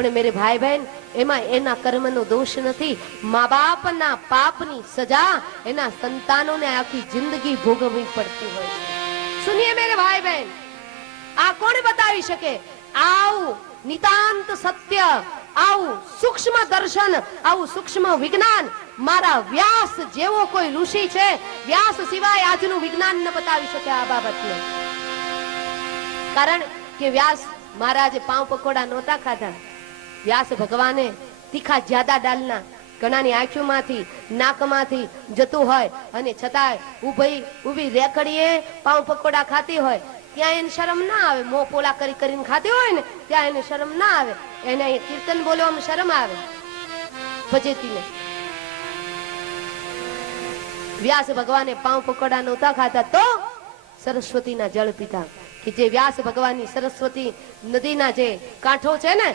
પણ મેરે ભાઈ બહેન એમાં એના કર્મનો દોષ નથી, મા બાપના પાપની સજા એના સંતાનોને આખી જિંદગી ભોગવવી પડતી હોય છે। સુનિए मेरे भाई बहन, આ કોણ બતાવી શકે? આવું નિતાંત સત્ય, આવું સૂક્ષ્મ દર્શન, આવું સૂક્ષ્મ વિજ્ઞાન મારા વ્યાસ જેવો કોઈ ઋષિ છે, વ્યાસ સિવાય આજનું વિજ્ઞાન ન બતાવી શકે આ બાબતને। કારણ કે વ્યાસ મહારાજે પાવ પકોડા નહોતા ખાધા, વ્યાસ ભગવાને તીખા જ્યાદા ડાલના ઘણાની આંખોમાંથી નાકમાંથી જતું હોય અને છતાંય ઊભી રેકડીએ પાવ પકોડા ખાતી હોય ત્યાં એને શરમ ના આવે। મોં પોલા કરી કરીને ખાતી હોય ને ત્યાં એને શરમ ના આવે, એને કીર્તન બોલવામાં શરમ આવે ભજેતીને। વ્યાસ ભગવાને પાવ પકોડા નહોતા ખાતા તો સરસ્વતીના જળ પીતા, કે જે વ્યાસ ભગવાનની સરસ્વતી નદીના જે કાંઠો છે ને